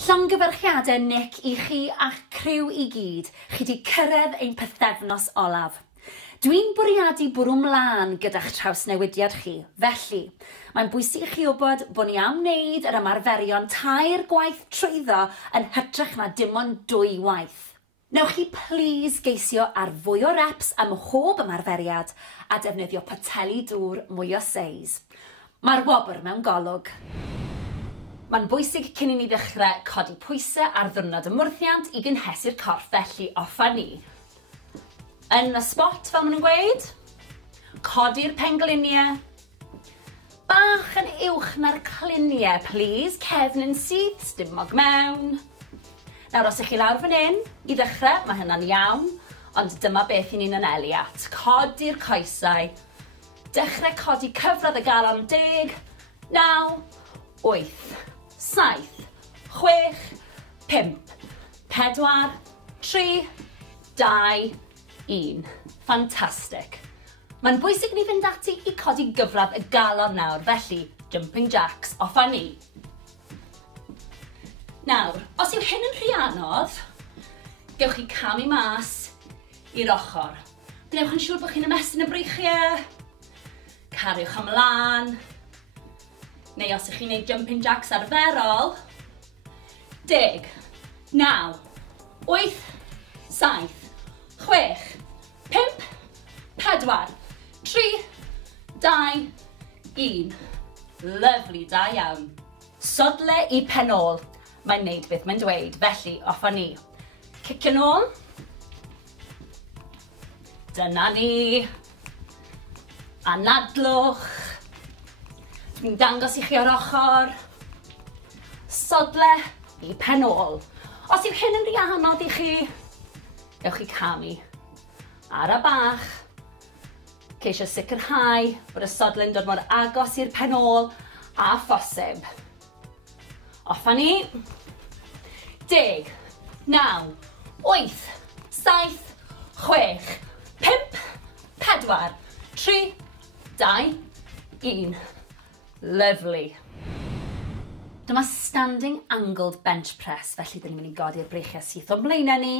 Llongyfarchiadau NIC I chi a'ch criw I gyd. Chi di cyrraedd ein pythefnos olaf. Dwi'n bwriadu bwrw mlaen gyda'ch trawsnewidiad chi. Felly, mae'n bwysig I chi wybod bod ni am wneud yr ymarferion tair gwaith trwyddo yn hytrach na dim ond 2 waith. Newch chi please geisio ar fwy o reps am mhob ymarferiad a defnyddio poteli dŵr mwy o seis. Mae'r wobr mewn golwg. Mae'n bwysig cyn I ni ddechrau codi pwysau ar ddiwrnod y mwrthiant I gynhesu'r corff, felly offa ni. Yn y spot fel maen nhw'n gweud, codi'r pengliniau. Bach yn uwch na'r cliniau, please. Cefn yn syth, stumog mewn. Nawr, os ych chi lawr fan hyn, I ddechrau, mae hynna'n iawn, ond dyma beth I ni'n anelu at. Codi'r coesau. Dechrau codi cyfradd y galon 10, 9, 8, 7, 6, 5, 4, 3, 2, 1. Fantastic. Mae'n bwysig ni fynd ati I codi gyfradd y galon nawr, felly jumping jacks offa ni. Nawr, os yw hyn yn rhy anodd, gewch chi camu mas i'r ochr. Gwnewch yn siŵr bod chi'n ymestyn y breichiau. Cariwch ymlaen. Neu os ych chi'n gwneud jumping jacks arferol, 10, 9, 8, 7, 6, 5, 4, 3, 2, 1. Lyfli, da iawn. Sodle I pen ôl. Mae'n neud beth mae'n dweud, felly offa ni. Cicio nôl. Dyna ni. Anadlwch. Dwi'n dangos I chi o'r ochr. Sodle I pen ôl. Os yw hyn yn rhy anodd I chi, ewch chi camu. Ar y bach. Ceisio sicrhau bod y sodle'n dod mor agos i'r pen ôl a phosib. Offa ni. 10, 9, 8, 7, 6, 5, 4, 3, 2, 1. Lovely. Dyma standing angled bench press, felly dyn ni'n mynd I godi'r breichiau syth o blaenau ni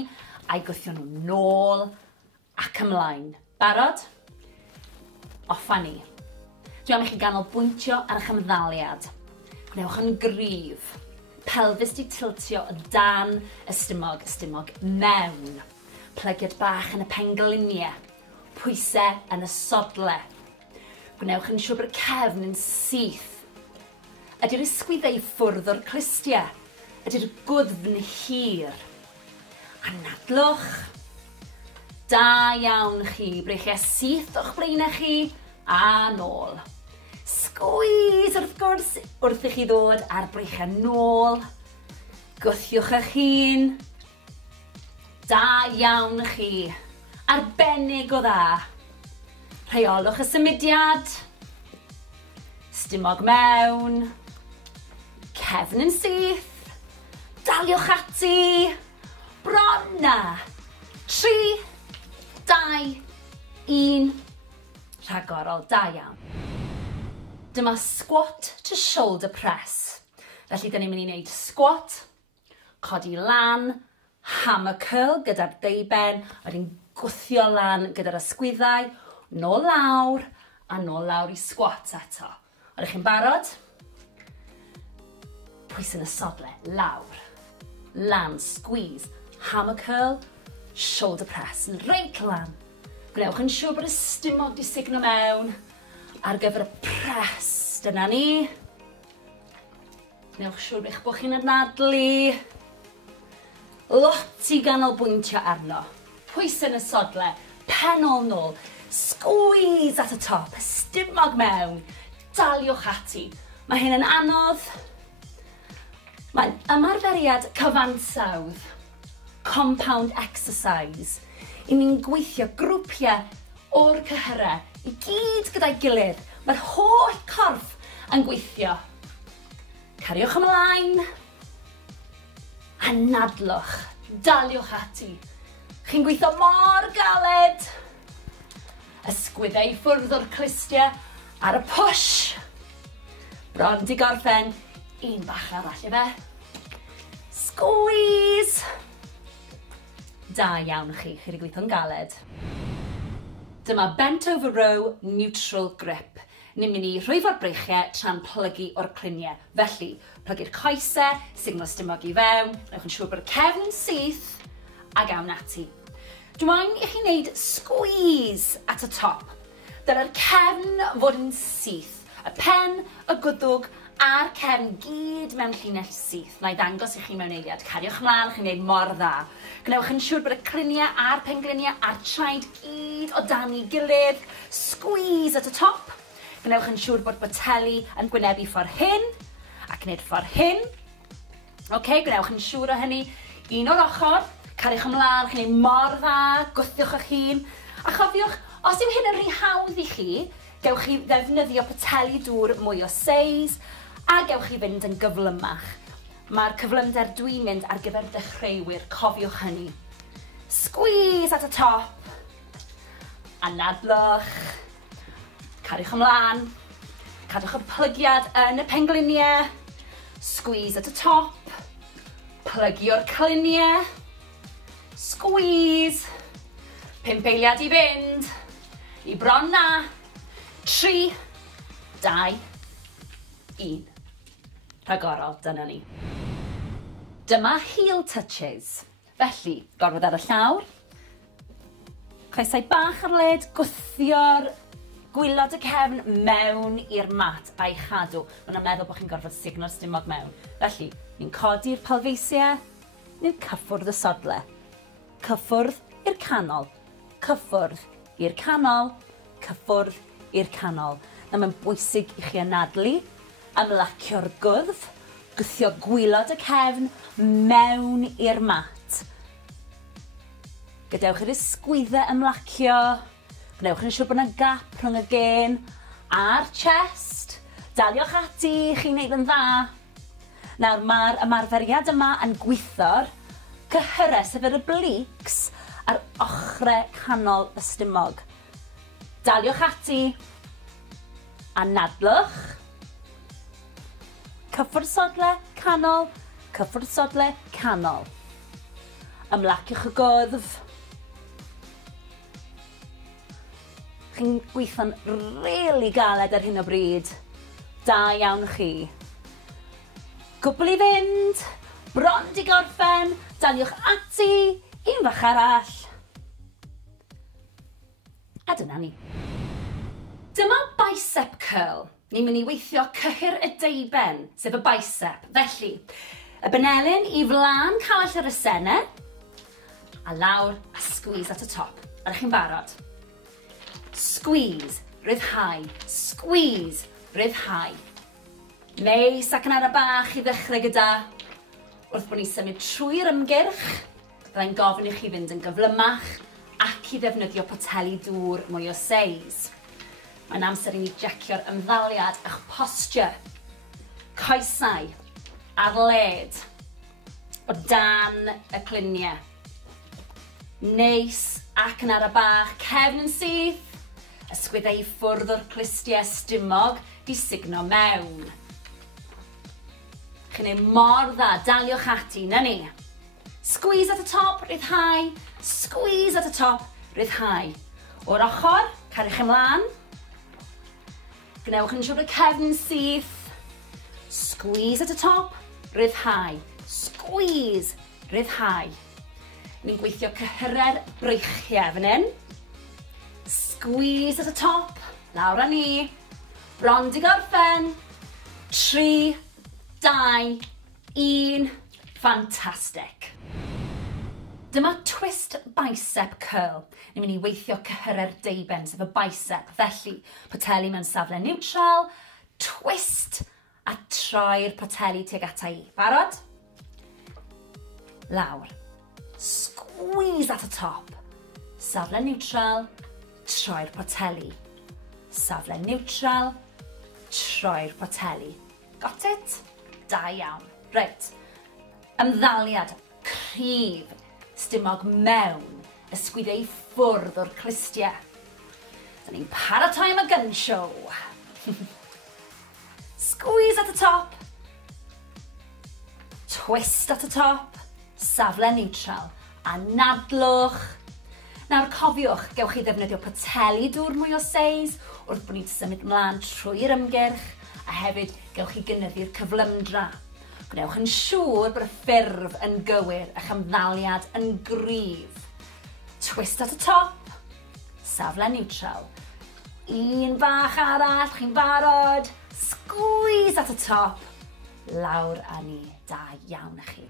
a'i gwthio nhw nôl ac ymlaen. Barod? Offa ni. Dwi am I chi ganolbwyntio ar eich ymddaliad. Gwnewch yn gryf. Pelfis di tiltio o dan y stumog mewn. Plygiad bach yn y pengliniau. Pwysau yn y sodle. Gwnewch yn siŵr bod y cefn yn syth. Ydy'r ysgwyddau I ffwrdd o'r clustia? Ydy'r gwddfn hir? Anadlwch. Da iawn chi, breichiau syth o'ch blaenau chi a nôl. Sgwys wrth gwrs wrth I chi ddod ar breichiau nôl. Gwthiwch eich hun. Da iawn chi. Arbennig o dda. Rheolwch y symudiad. Stumog mewn. Cefn yn syth. Daliwch ati. Bron na. 3, 2, 1. Rhagorol, da iawn. Dyma squat to shoulder press. Felly, dyn ni'n mynd I wneud squat, codi lan, hammer curl gyda'r deuben, wedyn gwthio lan gyda'r ysgwyddau, nôl lawr, a nôl lawr I squat eto. Oeddech chi'n barod? Pwys yn y sodle, lawr, lan, squeeze, hammer curl, shoulder press, reit lan. Gwnewch yn siŵr bod y stumog di signo mewn ar gyfer y press. Dyna ni. Gwnewch siŵr bod chi'n anadlu. Lot I ganolbwyntio arno. Pwys yn y sodle, pen ôl nôl, squeeze at y top, stumog mewn, daliwch ati. Mae hyn yn anodd. Mae'n ymarferiad cyfansawdd, compound exercise. I ni'n gweithio grwpiau o'r cyhyrau I gyd gyda'i gilydd. Mae'r holl corff yn gweithio. Cariwch ymlaen. Anadlwch. Daliwch ati. Chi'n gweithio mor galed. Ysgwyddau I ffwrdd o'r clustiau ar y push. Bron di gorffen. Un bach arall, efe. Squeeze. Da iawn chi wedi gweithio'n galed. Dyma bent over row neutral grip. Ni'n mynd i rhwyfo'r breichiau tra'n plygu o'r cluniau. Felly, plygu'r coesau, signal stumog i fewn, newch yn siŵr bod y cefn yn syth, a gawn ati. Dwi'n i chi wneud squeeze at y top. Dyna'r cefn fod yn syth. Y pen, y gwddwg, a'r cefn gyd mewn llinell syth. Na i ddangos i chi mewn eiliad. Cariwch mlaen, chi'n gwneud mor dda. Gnewch yn siŵr bod y cluniau a'r pengliniau a'r traed gyd o dan i gilydd. Squeeze at y top. Gnewch yn siŵr bod boteli yn gwynebu ffordd hyn ac nid ffordd hyn. Gnewch yn siŵr o hynny. Un o'r ochr. Cariwch ymlaen, chi'n gwneud mor dda. Gwthiwch eich hun. A chofiwch, os yw hyn yn rhy hawdd i chi, gewch chi ddefnyddio poteli dŵr mwy o seis a gewch chi fynd yn gyflymach. Mae'r cyflymder dwi'n mynd ar gyfer dechreuwyr, cofiwch hynny. Squeeze at y top. Anadlwch. Cariwch ymlaen. Cadwch y plygiad yn y pengliniau. Squeeze at y top. Plygio'r cluniau. Squeeze. 5 eiliad i fynd. I bron na. 3, 2, 1. Rhagorol, dyna ni. Dyma heel touches. Felly, gorfod ar y llawr. Coesau bach ar led, gwthio'r gwylod y cefn mewn i'r mat a'i chadw. Mae'n meddwl bod chi'n gorfod signo'r stumog mewn. Felly, ni'n codi'r palfeisiau, ni'n cyffwrdd y sodle. Cyffwrdd i'r canol. Cyffwrdd i'r canol. Cyffwrdd i'r canol. Na mae'n bwysig i chi anadlu, ymlacio'r gwddf, gwthio gwylod y cefn mewn i'r mat. Gadewch i'r ysgwyddau ymlacio, gnewch yn siŵr bod yna gap rhwng y gen a'r chest. Daliwch ati, chi'n gwneud yn dda. Nawr mae'r ymarferiad yma yn gweithio'r cyhyrau, sef yr obliques ar ochrau canol y stumog. Daliwch ati, anadlwch, cyffwrdd sodle, canol, cyffwrdd sodle, canol. Ymlaciwch y gwddf. Chi'n gweithio'n rili galed ar hyn o bryd. Da iawn chi. Cwbl i fynd, bron di gorffen, daliwch ati, un fach arall. A dyna ni. Dyma bicep curl. Ni'n mynd i weithio cyhyr y deiben, sef y bicep. Felly, y benelyn i flaen cawell yr esennau, a lawr a squeeze at y top. Ydych chi'n barod? Squeeze, ryddhau. Squeeze, ryddhau. Neis ac yn ara bach i ddechrau gyda. Wrth bod ni'n symud trwy'r ymgyrch, byddai'n gofyn i chi fynd yn gyflymach ac i ddefnyddio poteli dŵr mwy o seis. Mae'n amser i ni jecio'r ymddaliad a'ch posture. Coesau ar led o dan y cluniau. Neis ac yn ara bach, cefn yn syth, ysgwyddau i ffwrdd o'r clustiau stumog di signo mewn. Chi'n ei mor dda, daliwch ati, na ni. Squeeze at y top, ryddhau. Squeeze at y top, ryddhau. O'r ochr, cariwch ymlaen. Gnewch yn siŵr y cefn syth. Squeeze at y top, ryddhau. Squeeze, ryddhau. Ni'n gweithio cyhyrau'r breichiau fan hyn. Squeeze at y top, lawr â ni. Bron di gorffen. 3, 2, 1. Fantastic. Dyma twist bicep curl. Ni'n mynd i weithio cyhyrau'r deiben, sef y bicep. Felly, poteli mewn safle neutral, twist, a troi'r poteli tuag ata i. Barod? Lawr. Squeeze at y top. Safle neutral, troi'r poteli. Safle neutral, troi'r poteli. Got it? Da iawn. Reit. Ymddaliad cryf. Stumog mewn, ysgwyddau i ffwrdd o'r clustiau. Da ni'n paratoi am y gun show. Squeeze at the top. twist at y top, safle neutral, anadlwch. Nawr cofiwch, gewch chi ddefnyddio poteli dŵr mwy o seis wrth bod ni'n symud ymlaen trwy'r ymgyrch, a hefyd gewch chi gynyddu'r cyflymdra. Gwnewch yn siŵr bod y ffurf yn gywir a'ch ymddaliad yn gryf. Twist at y top, safle neutral. Un bach arall, chi'n barod. Squeeze at y top. Lawr a ni, da iawn i chi.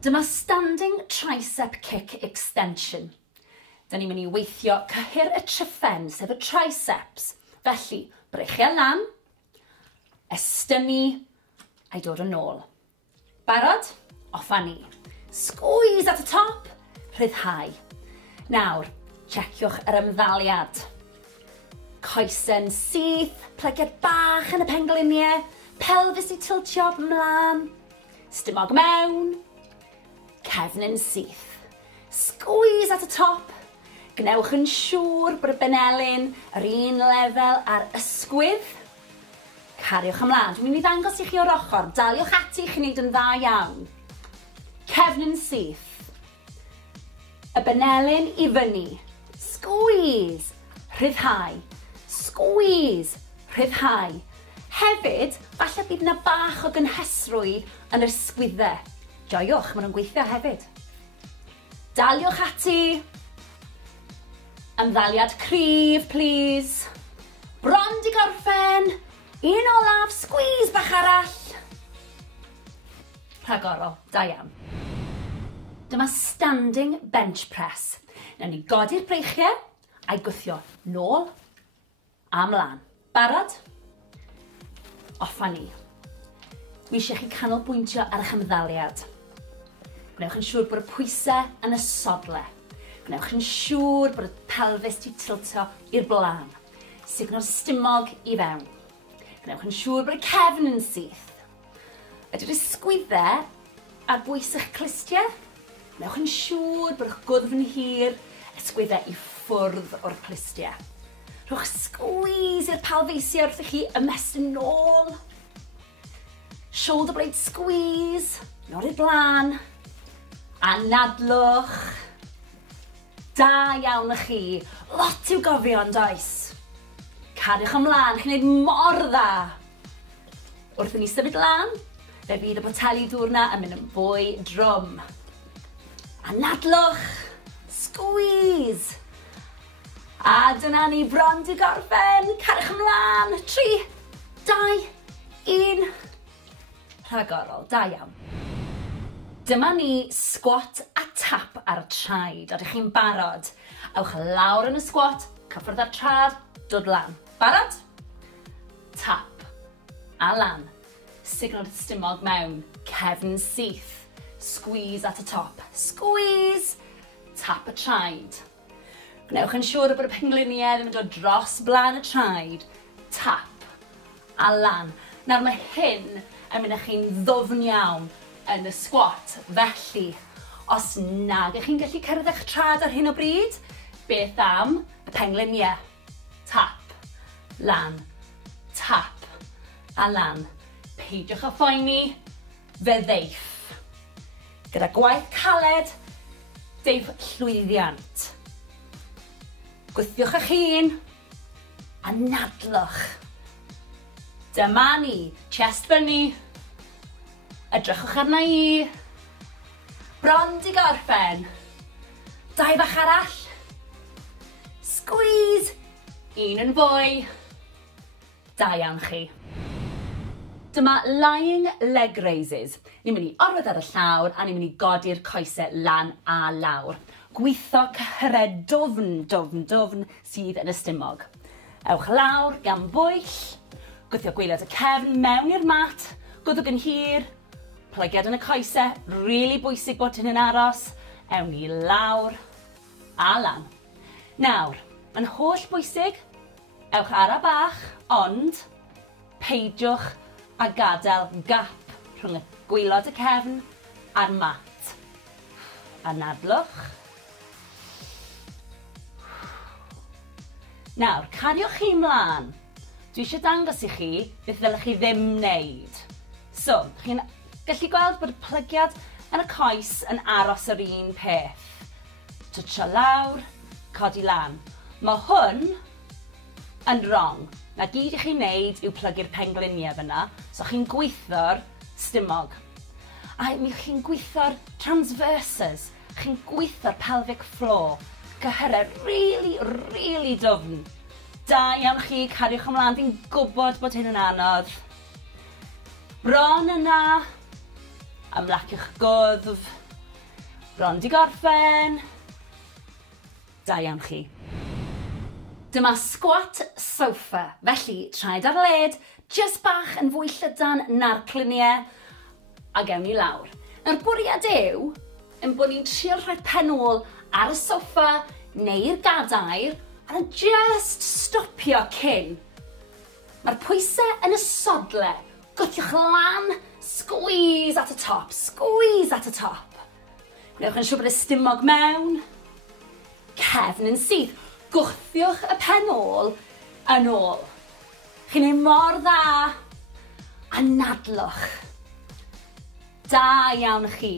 Dyma standing tricep kick extension. Da ni'n mynd i weithio cyhyr y tryffen, sef y triceps. Felly, brechiau lan, estynu, a'i dod yn ôl. Barod? Off a ni. Squeeze at y top, rhyddhau. Nawr, checiwch yr ymddaliad. Coesen syth, plygiad bach yn y pengliniau, pelfis i tiltio mlaen, stumog mewn, cefn yn syth. Squeeze at y top. Gnewch yn siŵr bod y benelyn yr un lefel ar ysgwydd. Cariwch ymlaen. Dwi'n mynd i ddangos i chi o'r ochr. Daliwch ati chi'n neud yn dda iawn. Cefn yn syth. Y benelyn i fyny. Squeeze. Rhyddhau. Squeeze. Rhyddhau. Hefyd, falle bydd yna bach o gynhesrwydd yn yr sgwyddau. Joiwch, maen nhw'n gweithio hefyd. Daliwch ati. Ymddaliad cryf, please. Bron di gorffen. Un olaf, squeeze bach arall. Rhagorol, da iawn. Dyma standing bench press. Nawn ni godi'r breichiau a'i gwthio nôl a mlaen. Barod? Off a ni. Dwi eisiau chi canolbwyntio ar eich ymddaliad. Gwnewch yn siŵr bod y pwysau yn y sodle. Gwnewch yn siŵr bod y pelfis ti tiltio i'r blaen. Signo'r stumog i fewn. Gwnewch yn siŵr bod y cefn yn syth. Ydy'r ysgwyddau ar bwys eich clistiau. Gwnewch yn siŵr bod eich gwddf yn hir, ysgwyddau i ffwrdd o'r clistiau. Rhowch squeeze i'r pelfeisiau wrth i chi ymestyn nôl. Shoulder blade squeeze, nôl i'r blaen. Anadlwch. Da iawn i chi. Lot i'w gofio yn does. Cariwch ymlaen, chi'n neud mor dda. Wrth i ni symud lan, fe fydd y poteli dŵr na yn mynd yn fwy drwm. Anadlwch. Squeeze. A dyna ni bron di gorffen. Cariwch ymlaen. 3, 2, 1. Rhagorol, da iawn. Dyma ni squat a tap ar y traed. Ydych chi'n barod? Ewch lawr yn y squat, cyffwrdd ar trad, dod lan. Barod? Tap. A lan. Signal stumog mewn. Cefn syth. Squeeze at y top. Squeeze. Tap y traed. Gnewch yn siŵr bod y pengliniau ddim yn dod dros blaen y traed. Tap. A lan. Nawr mae hyn yn mynd â chi'n ddwfn iawn yn y squat. Felly, os nag ych chi'n gallu cyrraedd eich trad ar hyn o bryd, beth am y pengliniau? Tap, lan, tap, a lan. Peidiwch â phoeni, fe ddeiff. Gyda gwaith caled, deiff llwyddiant. Gwthiwch eich hun, a nadlwch. Dyma ni, chest fyny. Edrychwch arna i. Bron di gorffen. 2 bach arall. Squeeze. 1 yn fwy. Da iawn chi. Dyma lying leg raises. Ni'n mynd i orwedd ar y llawr a ni'n mynd i godi'r coesau lan a lawr. Gweitho cyhyred dwfn sydd yn y stumog. Ewch lawr gan bwyll. Gwthio gwaelod y cefn mewn i'r mat. Gwddwg yn hir. Plygiad yn y coesau. Rili bwysig bod hyn yn aros. Ewn ni lawr a lan. Nawr, mae'n holl bwysig. Ewch ara bach, ond peidiwch a gadael gap rhwng y gwaelod y cefn a'r mat. Anadlwch. Nawr, cariwch chi mlaen. Dwi eisiau dangos i chi beth ddylech chi ddim wneud. So, chi'n gallu gweld bod y plygiad yn y coes yn aros yr un peth. Twtsio lawr, codi lan. Mae hwn yn wrong. Na gyd i chi'n neud yw plygu'r pengliniau fyna, so chi'n gweithio'r stumog. A mi chi'n gweithio'r transverses, chi'n gweithio'r pelvic floor. Cyhyrau really dwfn. Da iawn chi, cariwch ymlaen, fi'n gwybod bod hyn yn anodd. Bron yna, ymlaciwch gwddf. Bron di gorffen. Da iawn chi. Dyma squat sofa, felly traed ar led, just bach yn fwy llydan na'r cliniau, a gewn ni lawr. Nawr bwriad yw, yn bod ni'n trio rhoi pen ôl ar y soffa neu'r gadair, a just stopio cyn. Mae'r pwysau yn y sodle. Gwthiwch lan, squeeze at y top, squeeze at y top. Gwnewch yn siŵr bod y stumog mewn. Cefn yn syth. Gwthiwch y pen ôl yn ôl. Chi'n ei mor dda. A nadlwch. Da iawn chi.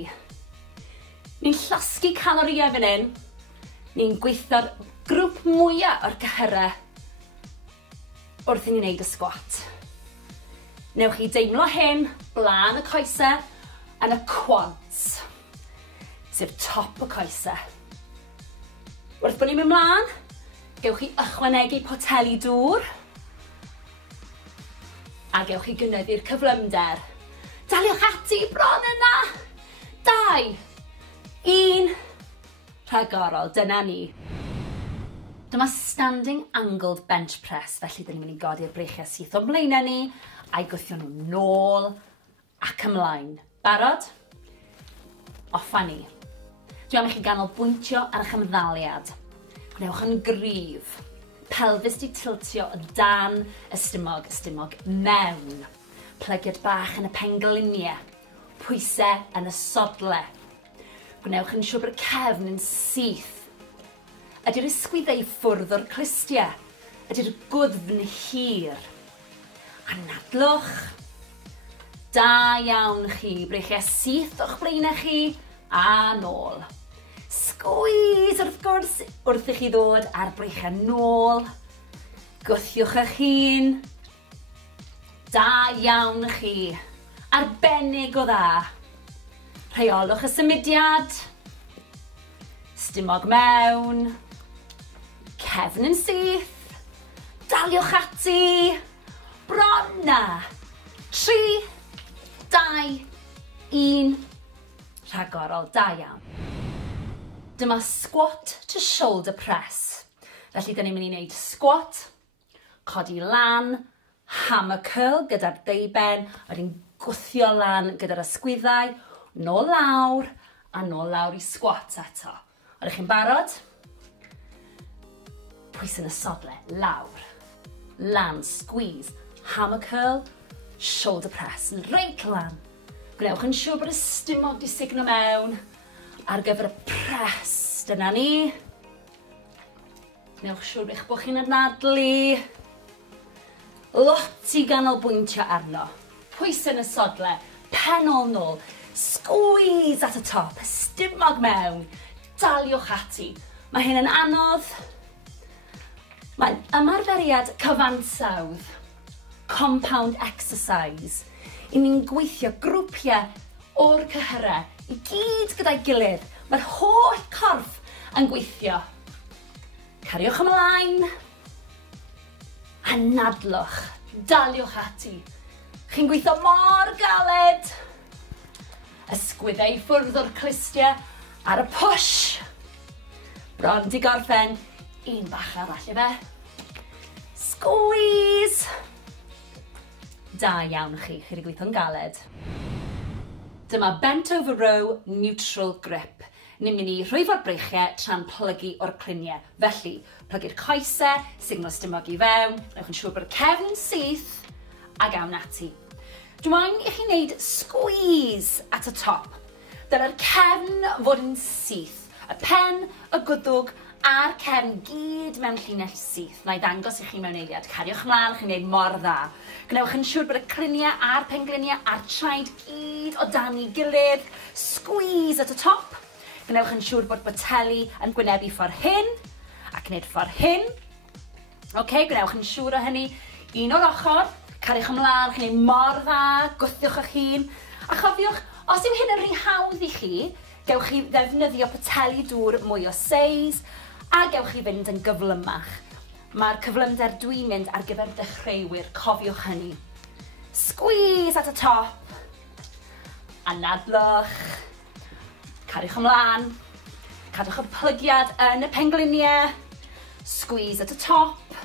Ni'n llosgu calorïau fan hyn. Ni'n gweithio'r grŵp mwyaf o'r cyhyrau wrth i ni wneud y squat. Newch chi deimlo hyn, blaen y coesau, yn y quads, sef top y coesau. Wrth bod ni'n mynd mlaen, gewch chi ychwanegu poteli dŵr, a gewch chi gynyddu'r cyflymder. Daliwch ati bron yna! 2, 1, rhagorol, dyna ni. Dyma standing angled bench press, felly dyn ni'n mynd i godi'r breichiau syth o'n blaenau ni, a'i gwthio nhw nôl ac ymlaen. Barod? Offa ni. Dwi am i chi ganolbwyntio ar eich ymddaliad. Gwnewch yn gryf. Pelfis di tiltio o dan y stumog mewn. Plygiad bach yn y pengliniau. Pwysau yn y sodle. Gwnewch yn siŵr bod y cefn yn syth. Ydy'r ysgwyddau ffwrdd o'r clistiau. Ydy'r gwddfn hir. A nadlwch. Da iawn chi. Breichiau syth o'ch blaenau chi a nôl. Squeeze wrth gwrs wrth i chi ddod ar breichiau nôl. Gwthiwch eich hun. Da iawn chi. Arbennig o dda. Rheolwch y symudiad. Stumog mewn. Cefn yn syth. Daliwch ati. Bron na. 3, 2, 1. Rhagorol, da iawn. Dyma squat to shoulder press. Felly, dyn ni'n mynd i wneud squat, codi lan, hammer curl gyda'r deuben, a ni'n gwthio lan gyda'r ysgwyddau, nôl lawr, a nôl lawr i squat eto. Ydych chi'n barod? Pwys yn y sodle, lawr, lan, squeeze, hammer curl, shoulder press, reit lan. Gwnewch yn siŵr bod y stumog di signo mewn ar gyfer y press. Dyna ni. Gwnewch siŵr eich bod chi'n anadlu. Lot i ganolbwyntio arno. Pwys yn y sodle, pen ôl nôl, squeeze at y top, stumog mewn, daliwch ati. Mae hyn yn anodd. Mae'n ymarferiad cyfansawdd, compound exercise. I ni'n gweithio grwpiau o'r cyhyrau i gyd gyda'i gilydd. Mae'r holl corff yn gweithio. Cariwch ymlaen. A nadlwch. Daliwch ati. Chi'n gweithio mor galed. Ysgwyddau ffwrdd o'r clistiau ar y push. Bron di gorffen. Un bach arall i fe. Squeeze. Da iawn chi wedi gweithio'n galed. Dyma bent over row neutral grip. Ni'n mynd i rhwyfo'r breichiau tra'n plygu o'r cliniau. Felly, plygu'r coesau, signo stumog i fewn, newch yn siŵr bod y cefn yn syth, a gawn ati. Dwi'n i chi wneud squeeze at y top. Dyna'r cefn fod yn syth, y pen, y gwddwg a'r cefn gyd mewn llinell syth. Na i ddangos i chi mewn eiliad. Cariwch mlaen, chi'n gwneud mor dda. Gwnewch yn siŵr bod y cliniau a'r pengliniau a'r traed gyd o dan ei gilydd. Squeeze at y top. Gwnewch yn siŵr bod boteli yn gwynebu ffordd hyn ac wneud ffordd hyn. Gwnewch yn siŵr o hynny. Un o'r ochr. Cariwch ymlaen, chi'n gwneud mor dda. Gwthiwch eich hun. A chofiwch, os yw hyn yn rhy hawdd i chi, gewch chi ddefnyddio poteli dŵr mwy o seis a gewch chi fynd yn gyflymach. Mae'r cyflymder dwi'n mynd ar gyfer dechreuwyr, cofiwch hynny. Squeeze at y top. Anadlwch. Cariwch ymlaen. Cadwch y plygiad yn y pengliniau. Squeeze at y top.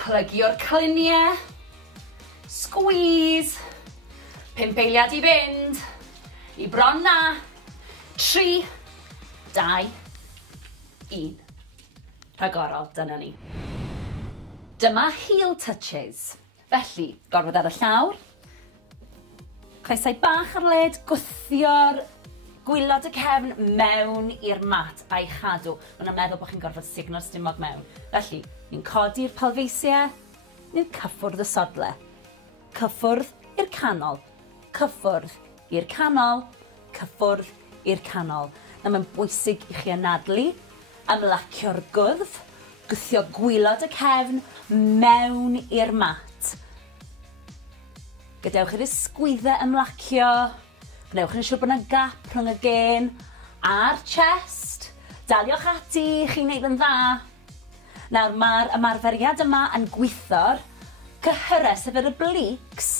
Plygio'r cliniau. Squeeze. 5 eiliad i fynd. I bron na. 3, 2, 1. Rhagorol, dyna ni. Dyma heel touches. Felly, gorfod ar y llawr. Coesau bach ar led, gwthio'r gwylod y cefn mewn i'r mat a'i chadw. Mae'n meddwl bod chi'n gorfod signo'r stumog mewn. Felly, ni'n codi'r palfeisiau, ni'n cyffwrdd y sodle. Cyffwrdd i'r canol. Cyffwrdd i'r canol. Cyffwrdd i'r canol. Na mae'n bwysig i chi anadlu, ymlacio'r gwddf, gwthio gwylod y cefn mewn i'r mat. Gadewch i'r ysgwyddau ymlacio, gwnewch yn siŵr bod yna gap rhwng y gen a'r chest. Daliwch ati, chi'n gwneud yn dda. Nawr mae'r ymarferiad yma yn gweithio'r cyhyrau, sef yr obliques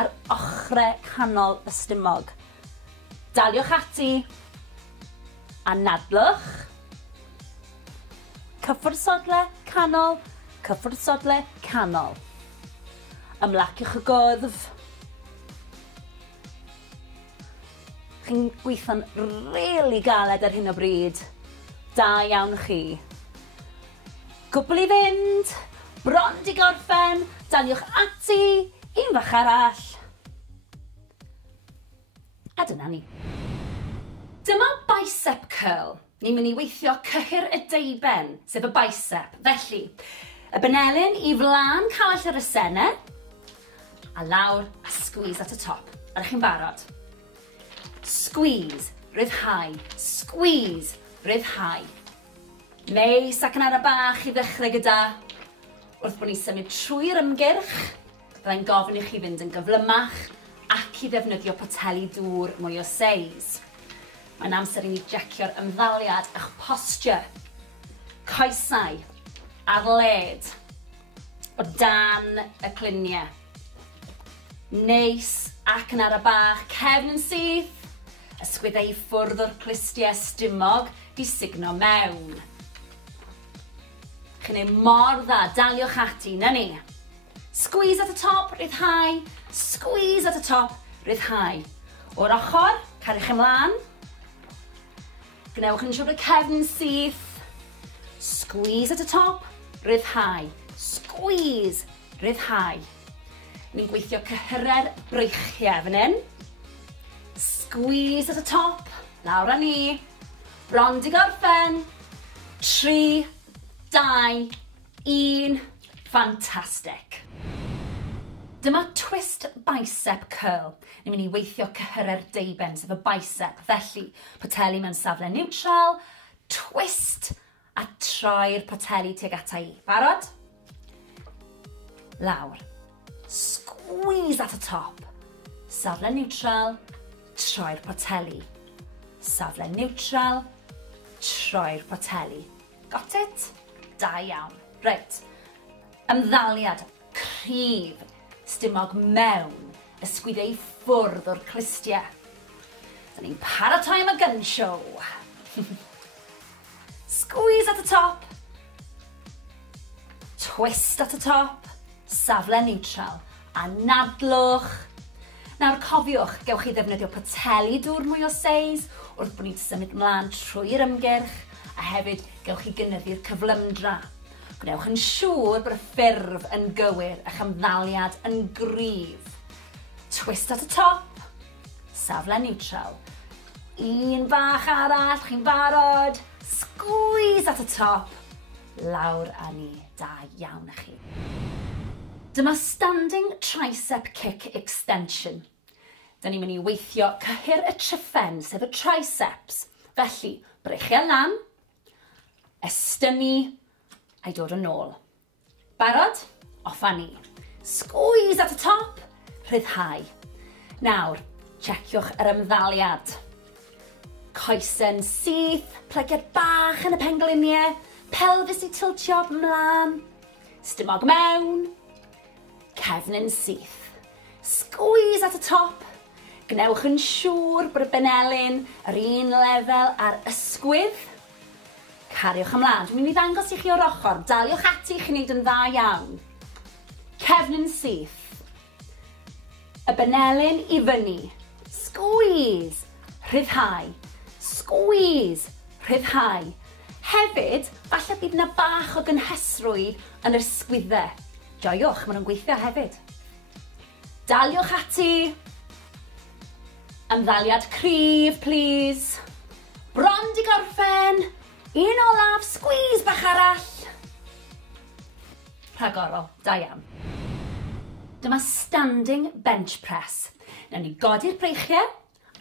ar ochrau canol y stumog. Daliwch ati, anadlwch, cyffwrdd sodle, canol, cyffwrdd sodle, canol. Ymlaciwch y gwddf. Chi'n gweithio'n rili galed ar hyn o bryd. Da iawn chi. Cwbl i fynd, bron di gorffen, daliwch ati, un fach arall. A dyna ni. Dyma bicep curl. Ni'n mynd i weithio cyhyr y deiben, sef y bicep. Felly, y benelyn i flaen cawell yr ysene, a lawr a squeeze at y top. Ydych chi'n barod? Squeeze, ryddhau. Squeeze, ryddhau. Neis ac yn ara bach i ddechrau gyda. Wrth bod ni'n symud trwy'r ymgyrch, byddai'n gofyn i chi fynd yn gyflymach ac i ddefnyddio poteli dŵr mwy o seis. Mae'n amser i ni jecio'r ymddaliad eich posture. Coesau ar led o dan y cliniau. Neis ac yn ara bach, cefn yn syth. Ysgwyddau i ffwrdd o'r clustiau stumog di signo mewn. Chi'n ei mor dda, daliwch ati, na ni. Squeeze at y top, ryddhau. Squeeze at y top, ryddhau. O'r ochr, cariwch ymlaen. Gwnewch yn siŵr y cefn syth. Squeeze at y top, ryddhau. Squeeze, ryddhau. Ni'n gweithio cyhyrau'r breichiau fan hyn. Squeeze at y top, lawr â ni. Bron di gorffen. 3, 2, 1. Fantastic. Dyma twist bicep curl. Ni'n mynd i weithio cyhyrau'r deiben, sef y bicep. Felly, poteli mewn safle neutral, twist a troi'r poteli tuag ata i. Barod? Lawr. Squeeze at y top. Safle neutral, troi'r poteli. Safle neutral, troi'r poteli. Got it? Da iawn. Reit. Ymddaliad cryf. Stumog mewn, ysgwyddau i ffwrdd o'r clustiau. Da ni'n paratoi am y gun show. Squeeze at y top. Twist at y top. Safle neutral. Anadlwch. Nawr cofiwch, gewch chi ddefnyddio poteli dŵr mwy o seis wrth bod ni'n symud mlaen trwy'r ymgyrch a hefyd gewch chi gynyddu'r cyflymdra. Gwnewch yn siŵr bod y ffurf yn gywir, eich ymddaliad yn gryf. Twist at y top, safle neutral. Un bach arall, chi'n barod. squeeze at y top, lawr a ni, da iawn i chi. Dyma standing tricep kick extension. Da ni'n mynd i weithio cyhyr y tryffen, sef y triceps. Felly, breichio lan, estynnu, a'i dod yn ôl. Barod? Off a ni. Squeeze at y top, rhyddhau. Nawr, checiwch yr ymddaliad. Coesen syth, plygiad bach yn y pengliniau, pelfis i tiltio mlaen, stumog mewn, cefn yn syth. Squeeze at y top. Gnewch yn siŵr bod y benelyn yr un lefel ar ysgwydd. Cariwch ymlaen. Dwi'n mynd i ddangos i chi o'r ochr. Daliwch ati i chi wneud yn dda iawn. Cefn yn syth. Y benelyn i fyny. Squeeze. Rhyddhau. Squeeze. Rhyddhau. Hefyd, falle bydd yna bach o gynhesrwydd yn yr ysgwyddau. Joiwch, maen nhw'n gweithio hefyd. Daliwch ati. Ymddaliad cryf, please. Bron di gorffen. Un olaf, squeeze bach arall. Rhagorol, da iawn. Dyma standing bench press. Nawn ni godi'r breichiau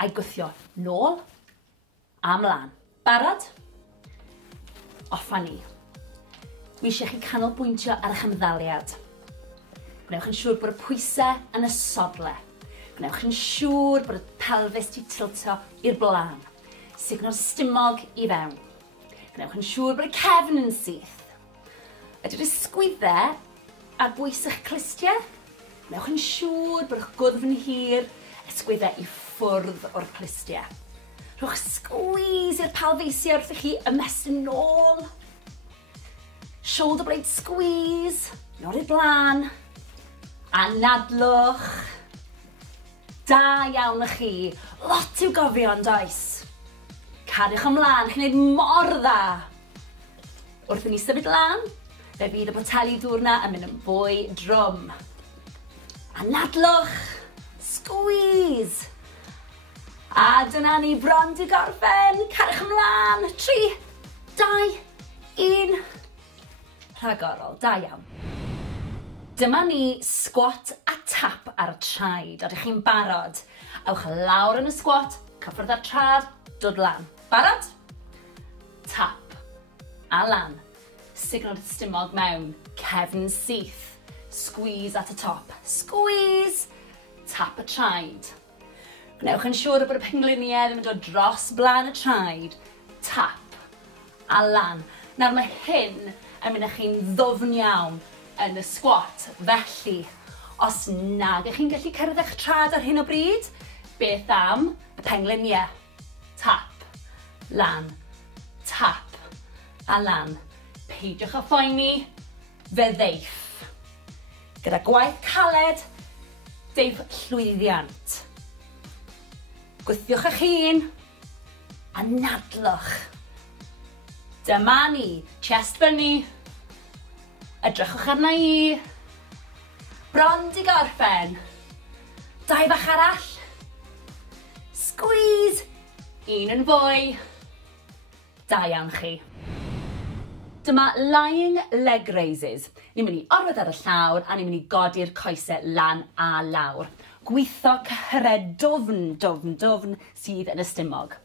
a'i gwthio nôl a mlaen. Barod? Off a ni. Dwi eisiau chi canolbwyntio ar eich ymddaliad. Gwnewch yn siŵr bod y pwysau yn y sodle. Gwnewch yn siŵr bod y pelfis di tilto i'r blaen. Signo'r stumog i fewn. Gwnewch yn siŵr bod y cefn yn syth. Ydy'r ysgwyddau ar bwys eich clistiau. Gwnewch yn siŵr bod eich gwddf yn hir, ysgwyddau i ffwrdd o'r clistiau. Rhowch squeeze i'r pelfisiau wrth i chi ymestyn nôl. Shoulder blade squeeze, nôl i'r blaen. Anadlwch. Da iawn i chi. Lot i'w gofio yn does. Cariwch ymlaen, chi'n gwneud mor dda. Wrth i ni symud lan, fe fydd y boteli dwrna yn mynd yn fwy drwm. Anadlwch. Squeeze. A dyna ni bron di gorffen. Cariwch ymlaen. 3, 2, 1. Rhagorol, da iawn. Dyma ni squat a tap ar y traed. Ydych chi'n barod? Ewch lawr yn y squat, cyffwrdd ar trad, dod lan. Barod? Tap. A lan. Signal stumog mewn. Cefn syth. Squeeze at y top. Squeeze. Tap y traed. Gwnewch yn siŵr bod y pengliniau ddim yn dod dros blaen y traed. Tap. A lan. Nawr mae hyn yn mynd â chi'n ddwfn iawn yn y squat. Felly, os nag ych chi'n gallu cyrraedd eich trad ar hyn o bryd, beth am y pengliniau? Tap, lan, tap, a lan. Peidiwch a phoeni, fe ddeiff. Gyda gwaith caled, deiff llwyddiant. Gwthiwch eich hun, a nadlwch. Dyma ni, chest fyny. Edrychwch arna i. Bron di gorffen. 2 bach arall. Squeeze. 1 yn fwy. Da iawn chi. Dyma lying leg raises. Ni'n mynd i orwedd ar y llawr a ni'n mynd i godi'r coesau lan a lawr. Gweitho cyhyrau dwfn sydd yn y stumog.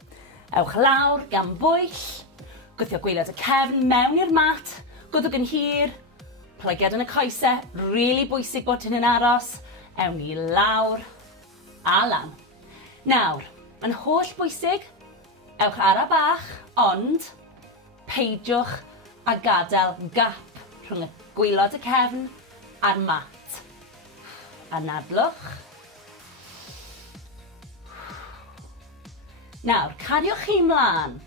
Ewch lawr gan bwyll. Gwthio gwaelod y cefn mewn i'r mat. Gwddwg yn hir. Plygiad yn y coesau, rili bwysig bod hyn yn aros, ewn ni lawr a lan. Nawr, mae'n holl bwysig, ewch ara bach, ond peidiwch a gadael gap rhwng y gwaelod y cefn a'r mat. Anadlwch. Nawr, cariwch chi mlaen.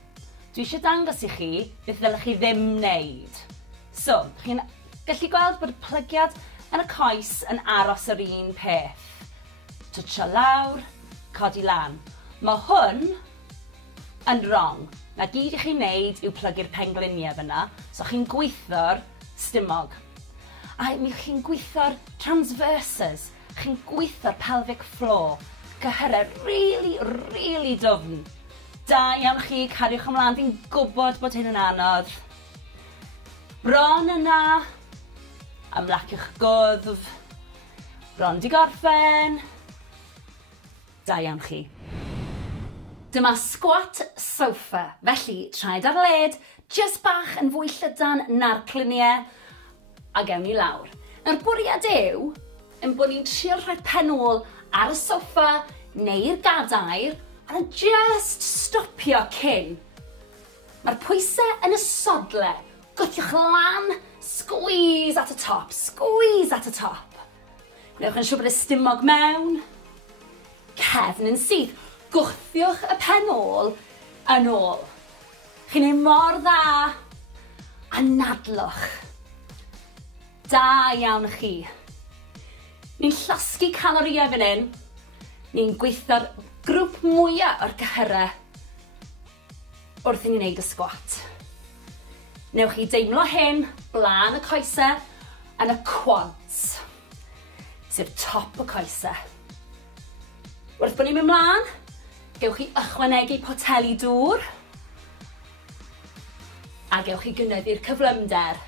Dwi eisiau dangos i chi beth ddylech chi ddim wneud. So, chi'n gallu gweld bod y plygiad yn y coes yn aros yr un peth. Twtsio lawr, codi lan. Mae hwn yn wrong. Na gyd i chi'n neud yw plygu'r pengliniau fyna, so chi'n gweithio'r stumog. A mi chi'n gweithio'r transverses, chi'n gweithio'r pelvic floor. Cyhyrau really dwfn. Da iawn chi, cariwch ymlaen, fi'n gwybod bod hyn yn anodd. Bron yna, ymlaciwch gwddf, bron di gorffen. Da iawn chi. Dyma squat sofa, felly traed ar led, jyst bach yn fwy llydan na'r cluniau, a gewn ni lawr. Nawr bwriad yw, yn bod ni'n trio rhoi pen ôl ar y sofa neu'r gadair, a just stopio cyn. Mae'r pwysau yn y sodle. Gwthiwch lan, squeeze at y top, squeeze at y top. Gwnewch yn siŵr bod y stumog mewn. Cefn yn syth. Gwthiwch y pen ôl yn ôl. Chi'n ei mor dda. A nadlwch. Da iawn chi. Ni'n llosgu calorïau fan hyn. Ni'n gweithio'r grŵp mwyaf o'r cyhyrau wrth i ni wneud y squat. Newch chi deimlo hyn blaen y coesau yn y quads, sef top y coesau. Wrth bod ni'n mynd mlaen, gewch chi ychwanegu poteli dŵr a gewch chi gynyddu'r cyflymder.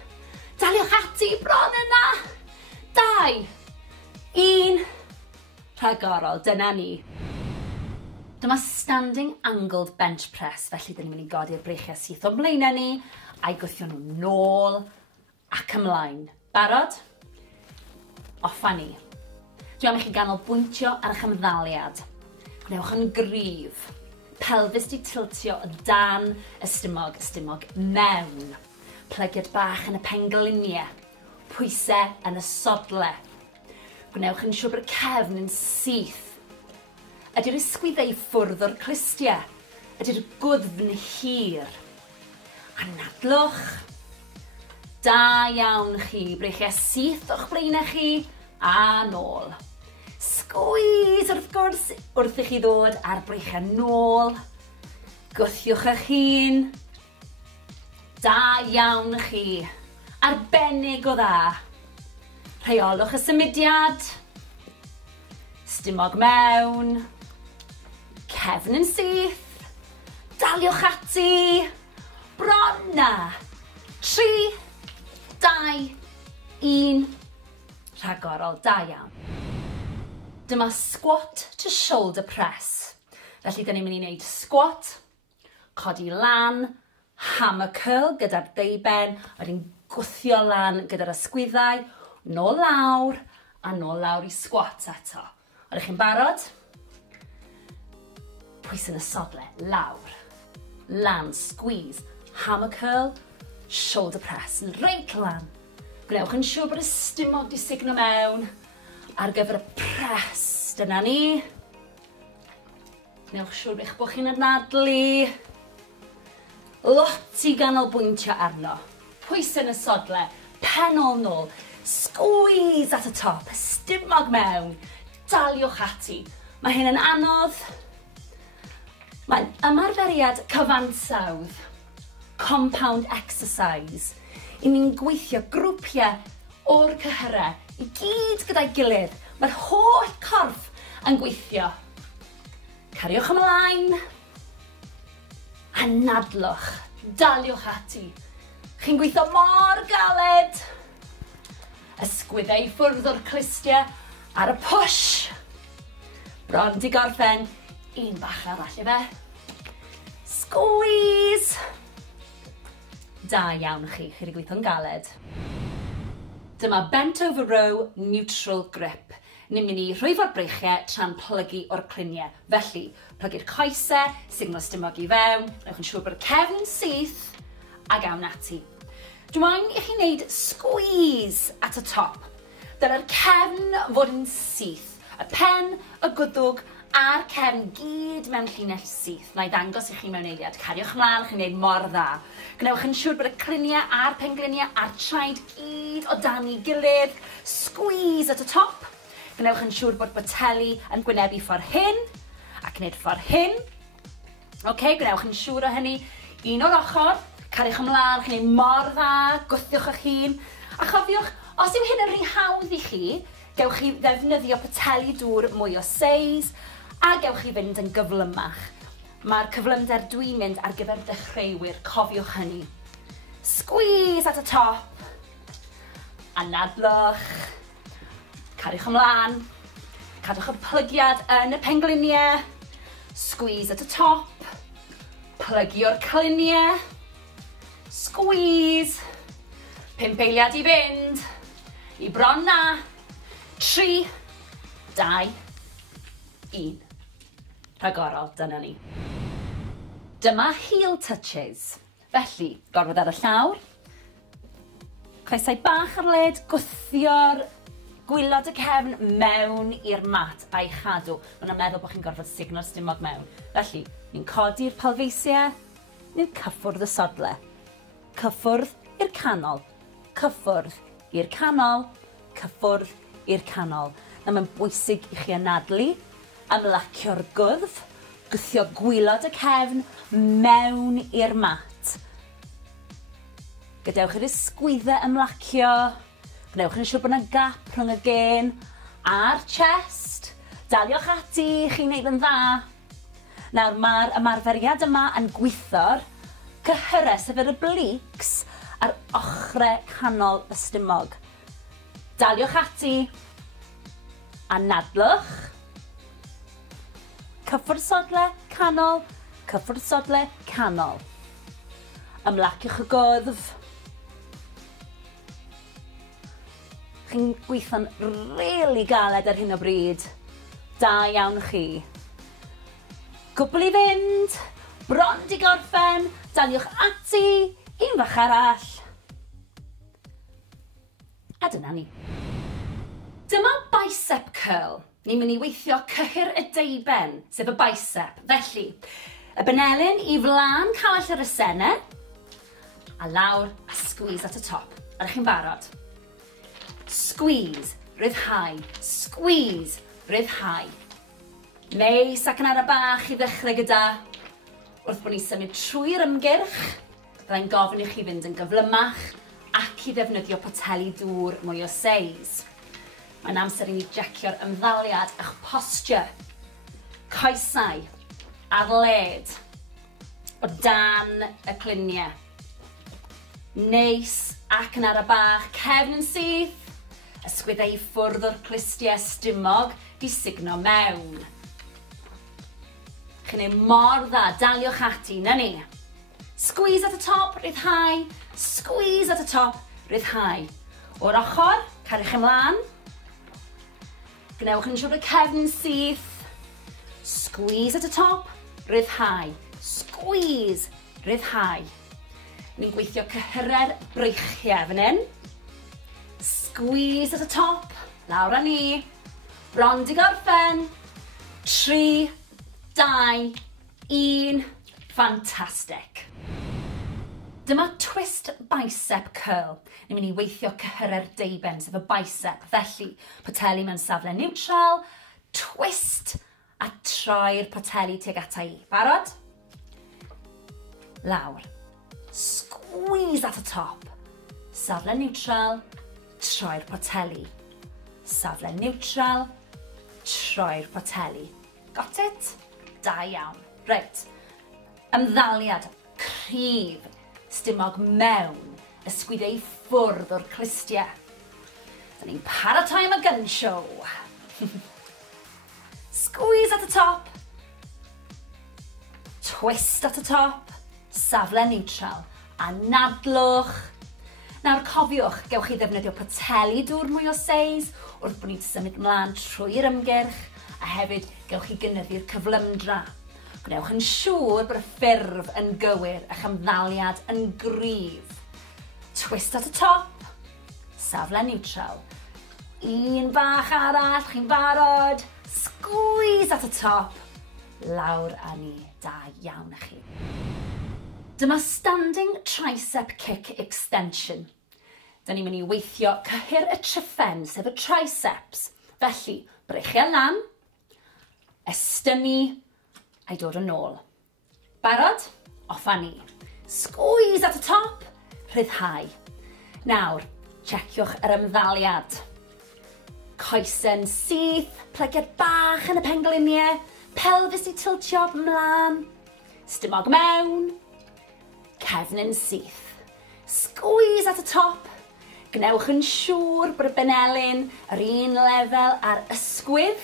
Daliwch ati bron yna. 2, 1, rhagorol, dyna ni. Dyma standing angled bench press, felly dyn ni'n mynd i godi'r breichiau syth o blaenau ni a'i gwthio nhw nôl ac ymlaen. Barod? Offa ni. Dwi am i chi ganolbwyntio ar eich ymddaliad. Gwnewch yn gryf. Pelfis di tiltio o dan y stumog mewn. Plygiad bach yn y pengliniau. Pwysau yn y sodle. Gwnewch yn siŵr bod y cefn yn syth. Ydy'r ysgwyddau ffwrdd o'r clustiau. Ydy'r gwddfn hir. A nadlwch. Da iawn chi. Breichiau syth o'ch blaenau chi a nôl. Squeeze wrth gwrs wrth i chi ddod ar breichiau nôl. Gwthiwch eich hun. Da iawn chi. Arbennig o dda. Rheolwch y symudiad. Stumog mewn. Cefn yn syth. Daliwch ati. Bron na. 3, 2, 1. Rhagorol, da iawn. Dyma squat to shoulder press. Felly, dyn ni'n mynd i wneud squat, codi lan, hammer curl gyda'r deuben, a ni'n gwthio lan gyda'r ysgwyddau, nôl lawr, a nôl lawr i squat eto. Oeddech chi'n barod? Pwys yn y sodle, lawr, lan, squeeze, hammer curl, shoulder press, reit lan. Gwnewch yn siŵr bod y stumog di signo mewn ar gyfer y press. Dyna ni. Gwnewch siŵr bod chi'n anadlu. Lot i ganolbwyntio arno. Pwys yn y sodle, pen ôl nôl, squeeze at y top, stumog mewn, daliwch ati. Mae hyn yn anodd. Mae'n ymarferiad cyfansawdd, compound exercise. I ni'n gweithio grwpiau o'r cyhyrau i gyd gyda'i gilydd. Mae'r holl corff yn gweithio. Cariwch ymlaen. A nadlwch. Daliwch ati. Chi'n gweithio mor galed. Ysgwyddau ffwrdd o'r clustiau ar y push. Bron di gorffen. Un bach arall i fe. Squeeze. Da iawn chi wedi gweithio'n galed. Dyma bent over row neutral grip. Ni'n mynd i rhwyfo'r breichiau tra'n plygu o'r cluniau. Felly, plygu'r coesau, signo stumog i fewn, rhaid yn siŵr bod y cefn yn syth, a gawn ati. Dwi'n i chi wneud squeeze at y top. Dyna'r cefn fod yn syth. Y pen, y gwddwg, a'r cefn gyd mewn llinell syth. Na i ddangos i chi mewn eiliad. Cariwch mlaen, chi'n gwneud mor dda. Gwnewch yn siŵr bod y cluniau a'r pengliniau a'r traed gyd o dan ei gilydd. Squeeze at y top. Gwnewch yn siŵr bod boteli yn gwynebu ffordd hyn ac wneud ffordd hyn. Gwnewch yn siŵr o hynny. Un o'r ochr. Cariwch ymlaen, chi'n gwneud mor dda. Gwthiwch eich hun. A chofiwch, os yw hyn yn rhy hawdd i chi, gewch chi ddefnyddio poteli dŵr mwy o seis a gewch chi fynd yn gyflymach. Mae'r cyflymder dwi'n mynd ar gyfer dechreuwyr, cofiwch hynny. Squeeze at y top. Anadlwch. Cariwch ymlaen. Cadwch y plygiad yn y pengliniau. Squeeze at y top. Plygio'r cliniau. Squeeze. 5 eiliad i fynd. I bron na. 3, 2, 1. Rhagorol, dyna ni. Dyma heel touches. Felly, gorfod ar y llawr. Coesau bach ar led, gwthio'r gwylod y cefn mewn i'r mat a'i chadw. Mae'n meddwl bod chi'n gorfod signo'r stumog mewn. Felly, ni'n codi'r pelfeisiau, ni'n cyffwrdd y sodle. Cyffwrdd i'r canol. Cyffwrdd i'r canol. Cyffwrdd i'r canol. Na mae'n bwysig i chi anadlu, ymlacio'r gwddf, gwthio gwylod y cefn mewn i'r mat. Gadewch i'r ysgwyddau ymlacio, gwnewch yn siŵr bod yna gap rhwng y gen a'r chest. Daliwch ati, chi'n neud yn dda. Nawr, mae'r ymarferiad yma yn gweithio'r cyhyrau, sef yr obliques ar ochrau canol y stumog. Daliwch ati, anadlwch, cyffwrdd sodle, canol, cyffwrdd sodle, canol. Ymlaciwch y gwddf. Chi'n gweithio'n rili galed ar hyn o bryd. Da iawn chi. Cwbl i fynd, bron di gorffen, daliwch ati, un fach arall. A dyna ni. Dyma bicep curl. Ni'n mynd i weithio cyhyr y deiben, sef y bicep. Felly, y benelyn i flaen cawell yr esennau, a lawr a squeeze at y top. Ydych chi'n barod? Squeeze, ryddhau, squeeze, ryddhau. Neis ac yn ara bach i ddechrau gyda. Wrth bod ni'n symud trwy'r ymgyrch, byddai'n gofyn i chi fynd yn gyflymach ac i ddefnyddio poteli dŵr mwy o seis. Mae'n amser i ni jecio'r ymddaliad a'ch posture. Coesau ar led o dan y cliniau. Neis ac yn ara bach, cefn yn syth. Ysgwyddau i ffwrdd o'r clustiau stumog di signo mewn. Chi'n ei mor dda, daliwch ati, na ni. Squeeze at y top, ryddhau. Squeeze at y top, ryddhau. O'r ochr, cariwch ymlaen. Gwnewch yn siŵr y cefn syth. Squeeze at y top, ryddhau. Squeeze, ryddhau. Ni'n gweithio cyhyrau'r breichiau fan hyn. Squeeze at y top, lawr â ni. Bron di gorffen. 3, 2, 1. Fantastic. Dyma twist bicep curl. Ni'n mynd i weithio cyhyrau'r deiben, sef y bicep. Felly, poteli mewn safle neutral, twist, a troi'r poteli tuag ata i. Barod? Lawr. Squeeze at y top. Safle neutral, troi'r poteli. Safle neutral, troi'r poteli. Got it? Da iawn. Reit. Ymddaliad cryf, stumog mewn, ysgwyddau i ffwrdd o'r clustiau. Da ni'n paratoi am y gun show. Squeeze at the top. Twist at the top. Safle neutral. Anadlwch. Nawr cofiwch, gewch chi ddefnyddio poteli dŵr mwy o seis wrth bod ni'n symud ymlaen trwy'r ymgyrch a hefyd gewch chi gynyddu'r cyflymdra. Gwnewch yn siŵr bod y ffurf yn gywir a'ch ymddaliad yn gryf. Twist at y top, safle neutral. Un bach arall, chi'n barod. Squeeze at y top, lawr â ni. Da iawn â chi. Dyma standing tricep kick extension. Da ni'n mynd i weithio cyhyr y tryffen, sef y triceps. Felly, breichiau lan, estynnu, a'i dod yn ôl. Barod? Off â ni. Squeeze at y top, rhyddhau. Nawr, checiwch yr ymddaliad. Coesen syth, plygiad bach yn y pengliniau, pelfis i tiltio mlaen. stumog mewn, cefn yn syth. Squeeze at y top. Gnewch yn siŵr bod y benelyn yr un lefel a'r ysgwydd.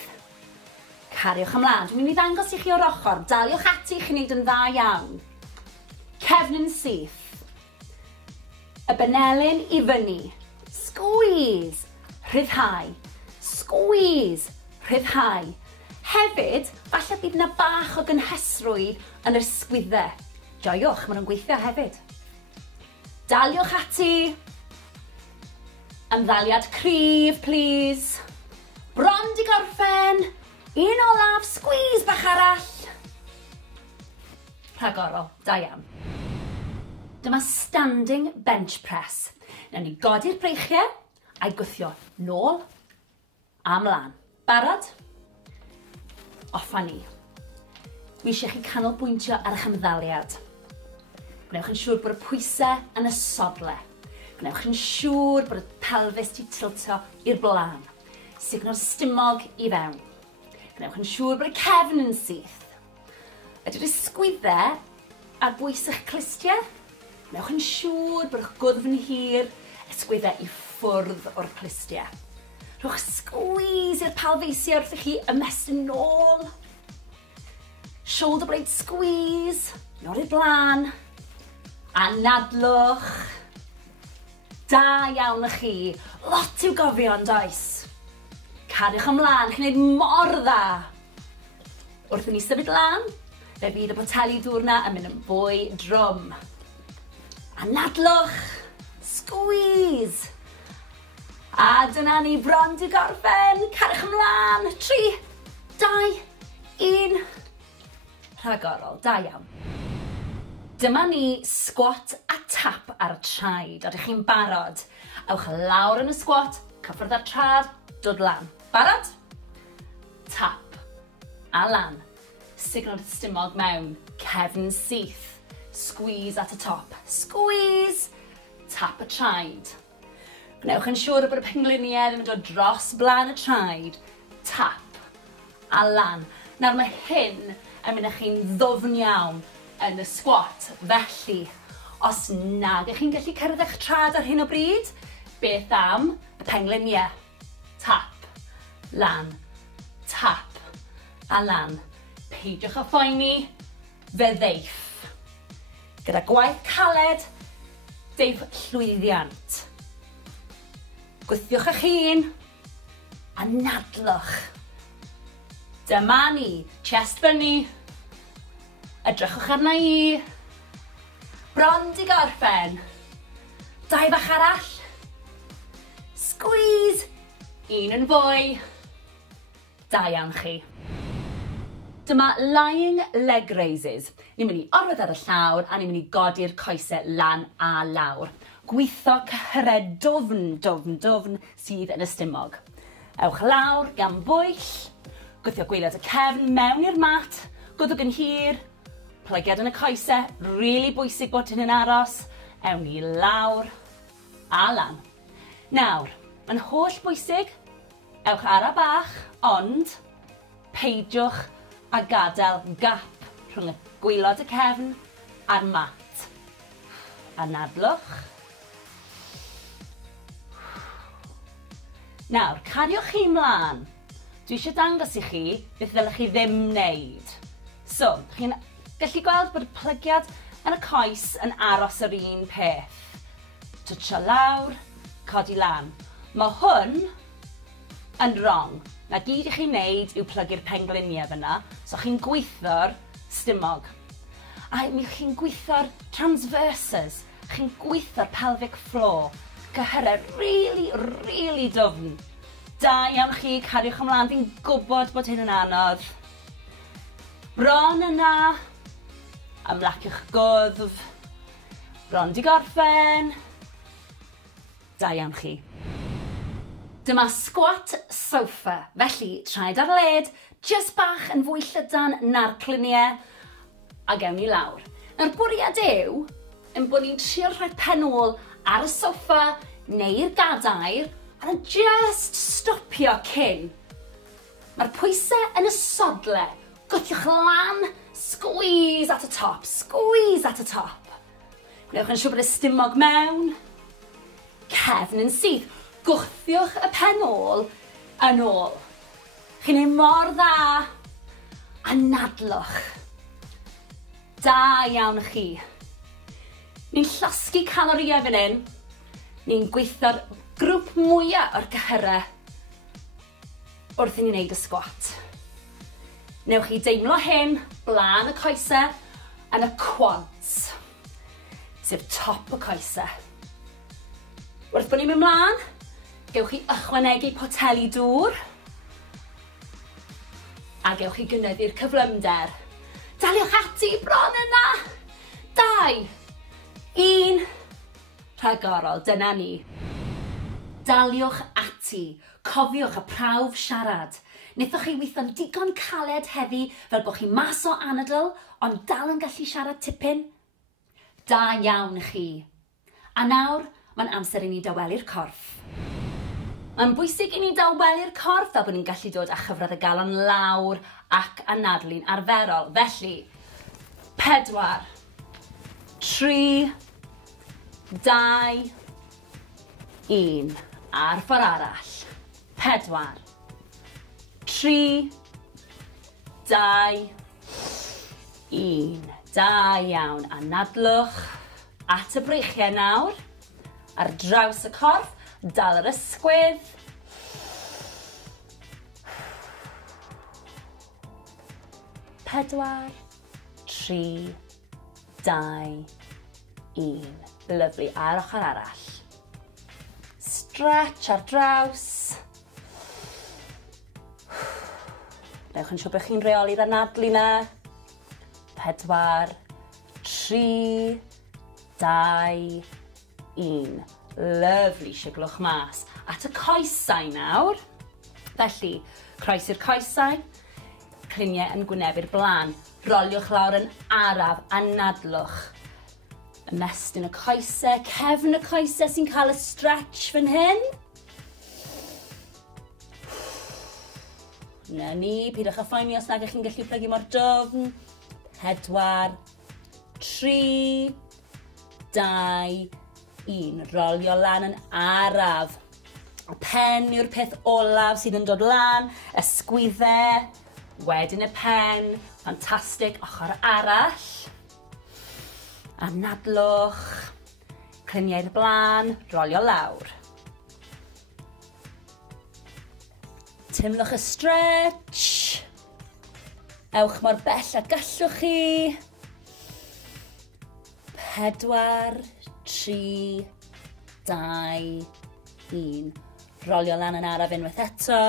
Cariwch ymlaen. Dwi'n mynd i ddangos i chi o'r ochr. Daliwch ati chi'n neud yn dda iawn. Cefn yn syth. Y benelyn i fyny. Squeeze. Rhyddhau. Squeeze. Rhyddhau. Hefyd, falle bydd yna bach o gynhesrwydd yn yr ysgwyddau. Joiwch, maen nhw'n gweithio hefyd. Daliwch ati. Ymddaliad cryf, please. Bron di gorffen. Un olaf, squeeze bach arall. Rhagorol, da iawn. Dyma standing bench press. Nawn ni godi'r breichiau a'i gwthio nôl a mlaen. Barod? Offa ni. Dwi eisiau chi canolbwyntio ar eich ymddaliad. Gwnewch yn siŵr bod y pwysau yn y sodle. Gwnewch yn siŵr bod y pelfis di tiltio i'r blaen. Signo'r stumog i fewn. Gwnewch yn siŵr bod y cefn yn syth. Ydy'r ysgwyddau ar bwys eich clistiau. Gwnewch yn siŵr bod eich gwddf yn hir, ysgwyddau i ffwrdd o'r clistiau. Rhowch squeeze i'r pelfeisiau wrth i chi ymestyn nôl. Shoulder blade squeeze, nôl i'r blaen. Anadlwch. Da iawn y chi. Lot i'w gofio yn does. Cariwch ymlaen, chi'n gwneud mor dda. Wrth i ni symud lan, fe fydd y boteli dwrna yn mynd yn fwy drwm. Anadlwch. Squeeze. A dyna ni bron di gorffen. Cariwch ymlaen. 3, 2, 1. Rhagorol, da iawn. Dyma ni squat a tap ar y traed. Ydych chi'n barod? Ewch lawr yn y squat, cyffwrdd ar trad, dod lan. Barod? Tap. A lan. Signal stumog mewn. Cefn syth. Squeeze at y top. Squeeze. Tap y traed. Gnewch yn siŵr bod y pengliniau ddim yn dod dros blaen y traed. Tap. A lan. Nawr mae hyn yn mynd â chi'n ddwfn iawn yn y squat. Felly, os nag ych chi'n gallu cyrraedd eich trad ar hyn o bryd, beth am y pengliniau? Tap, lan, tap, a lan. Peidiwch â phoeni, fe ddeiff. Gyda gwaith caled, deiff llwyddiant. Gwthiwch eich hun, a nadlwch. Dyma ni, chest fyny. Edrychwch arna i. Bron di gorffen. 2 bach arall. Squeeze. 1 yn fwy. Da iawn chi. Dyma lying leg raises. Ni'n mynd i orwedd ar y llawr a ni'n mynd i godi'r coesau lan a lawr. Gweitho cyhyred dwfn sydd yn y stumog. Ewch lawr gan bwyll. Gwthio gwaelod y cefn mewn i'r mat. Gwddwg yn hir. Plygiad yn y coesau. Rili bwysig bod hyn yn aros. Ewn ni lawr a lan. Nawr, mae'n holl bwysig. Ewch ara bach, ond peidiwch a gadael gap rhwng y gwaelod y cefn a'r mat. Anadlwch. Nawr, cariwch chi mlaen. Dwi eisiau dangos i chi beth ddylech chi ddim wneud. So, chi'n gallu gweld bod y plygiad yn y coes yn aros yr un peth. Twtsio lawr, codi lan. Mae hwn yn wrong. Na gyd i chi'n wneud yw plygu'r pengliniau fyna, so chi'n gweithio'r stumog. A mi chi'n gweithio'r transverses, chi'n gweithio'r pelvic floor. Cyhyred really dwfn. Da iawn chi, cariwch ymlaen, fi'n gwybod bod hyn yn anodd. Bron yna, ymlaciwch gwddf. Bron di gorffen. Da iawn chi. Dyma squat sofa, felly traed ar led, just bach yn fwy llydan na'r cliniau, a gewn ni lawr. Nawr bwriad yw, yn bod ni'n trio rhoi penôl ar y soffa neu'r gadair, a just stopio cyn. Mae'r pwysau yn y sodle. Gwthiwch lan Squeeze at y top, squeeze at y top. Gwnewch yn siŵr bod y stumog mewn. Cefn yn syth. Gwthiwch y pen ôl yn ôl. Chi'n ei mor dda. Anadlwch. Da iawn chi. Ni'n llosgu calorïau fan hyn. Ni'n gweithio'r grŵp mwyaf o'r gyhyrau wrth i ni wneud y sgwat. Newch chi deimlo hyn blaen y coesau yn y quads, sef top y coesau. Wrth bod ni'n mynd mlaen, gewch chi ychwanegu poteli dŵr a gewch chi gynyddu'r cyflymder. Daliwch ati bron yna. 2, 1, rhagorol, dyna ni. Daliwch ati, cofiwch y prawf siarad. Wnaethoch chi weithio'n digon caled heddi fel bod chi mas o anadl, ond dal yn gallu siarad tipyn? Da iawn chi. A nawr, mae'n amser i ni dawelu'r corff. Mae'n bwysig i ni dawelu'r corff fel bod ni'n gallu dod â chyfradd y galon lawr ac anadlu'n arferol. Felly, 4, 3, 2, 1. A'r ffordd arall. 4, 3, 2, 1. Da iawn. Anadlwch at y breichiau nawr. Ar draws y corff. Dal yr ysgwydd. 4, 3, 2, 1. Lyfli. A'r ochr arall. Stretch ar draws. Newch yn siŵr bod chi'n reoli'r anadlu na. 4, 3, 2, 1. Lyfli, siglwch mas. At y coesau nawr. Felly, croes i'r coesau. Cliniau yn gwynebu'r blaen. Roliwch lawr yn araf, anadlwch. Ymestyn y coesau, cefn y coesau sy'n cael y stretch fan hyn. Na ni, pidwch â phoeni os nag ych chi'n gallu plygu mor dwfn. 4, 3, 2, 1. Rolio lan yn araf. Y pen yw'r peth olaf sydd yn dod lan. Ysgwyddau. Wedyn y pen. Ffantastig. Ochr arall. Anadlwch. Cliniau'r blaen. Rolio lawr. Timlwch y stretch. Ewch mor bell a gallwch chi. 4, 3, 2, 1. Rolio lan yn araf unwaith eto.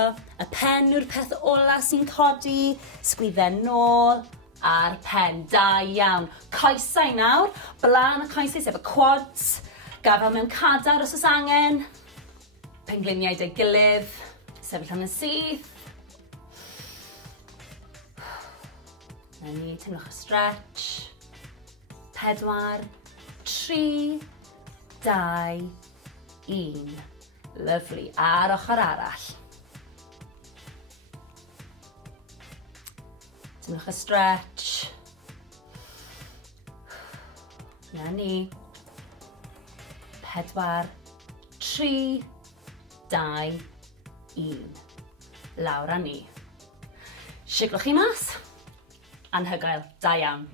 Y pen yw'r peth ola sy'n codi. Sgwyddau nôl. A'r pen. Da iawn. Coesau nawr. Blaen y coesau sef y quads. Gafel mewn cadar os oes angen. Pengliniau dy gilydd. Sefyll yn y syth. Na ni, timlwch y stretch. 4, 3, 2, 1. Lyfli. A'r ochr arall. Timlwch y stretch. Na ni. 4, 3, 2, 1. Lawr â ni. Siglwch chi mas. Anhygoel. Da iawn.